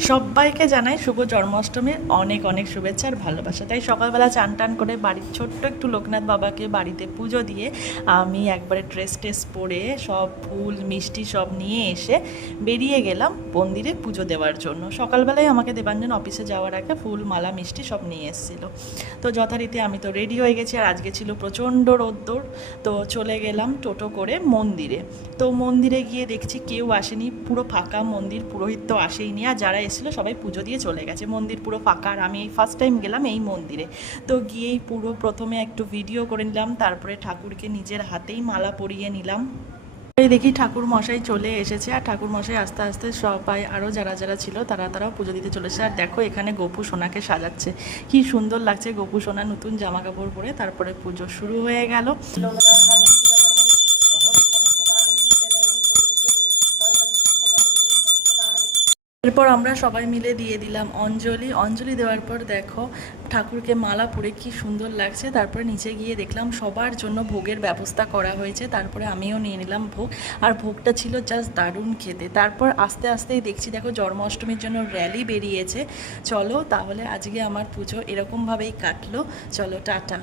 সবাইকে জানাই শুভ জন্মাষ্টমীর অনেক অনেক শুভেচ্ছা আর ভালোবাসা। তাই সকালবেলা চান টান করে বাড়ির ছোট্ট একটু লোকনাথ বাবাকে বাড়িতে পুজো দিয়ে আমি একবারে ড্রেস টেস পরে সব ফুল মিষ্টি সব নিয়ে এসে বেরিয়ে গেলাম মন্দিরে পুজো দেওয়ার জন্য। সকালবেলায় আমাকে দেবাঞ্জন অফিসে যাওয়ার আগে ফুল মালা মিষ্টি সব নিয়ে এসেছিলো। তো যথারীতি আমি তো রেডি হয়ে গেছি, আর আজকে ছিল প্রচণ্ড রোদ্দুর। তো চলে গেলাম টোটো করে মন্দিরে। তো মন্দিরে গিয়ে দেখছি কেউ আসেনি, পুরো ফাঁকা মন্দির, পুরোহিত তো আসেইনি, আর যারা এসেছিলো সবাই পুজো দিয়ে চলে গেছে। মন্দির পুরো ফাঁকা, আর আমি এই ফার্স্ট টাইম গেলাম এই মন্দিরে। তো গিয়েই পুরো প্রথমে একটু ভিডিও করে নিলাম, তারপরে ঠাকুরকে নিজের হাতেই মালা পরিয়ে নিলাম। এই দেখি ঠাকুর মশাই চলে এসেছে, আর ঠাকুর মশাই আস্তে আস্তে সবাই আরও যারা যারা ছিল তারাও পুজো দিতে চলেছে। আর দেখো এখানে গোপু সোনাকে সাজাচ্ছে, কি সুন্দর লাগছে গোপু সোনা নতুন জামা কাপড় পরে। তারপরে পুজো শুরু হয়ে গেল। এরপর আমরা সবাই মিলে দিয়ে দিলাম অঞ্জলি দেওয়ার পর দেখো ঠাকুরকে মালা পরে কি সুন্দর লাগছে। তারপরে নিচে গিয়ে দেখলাম সবার জন্য ভোগের ব্যবস্থা করা হয়েছে, তারপরে আমিও নিয়ে নিলাম ভোগ, আর ভোগটা ছিল জাস্ট দারুণ খেতে। তারপর আস্তে আস্তেই দেখছি দেখো জন্মাষ্টমীর জন্য র্যালি বেরিয়েছে। চলো তাহলে আজকে আমার পুজো এরকমভাবেই কাটলো, চলো টাটা।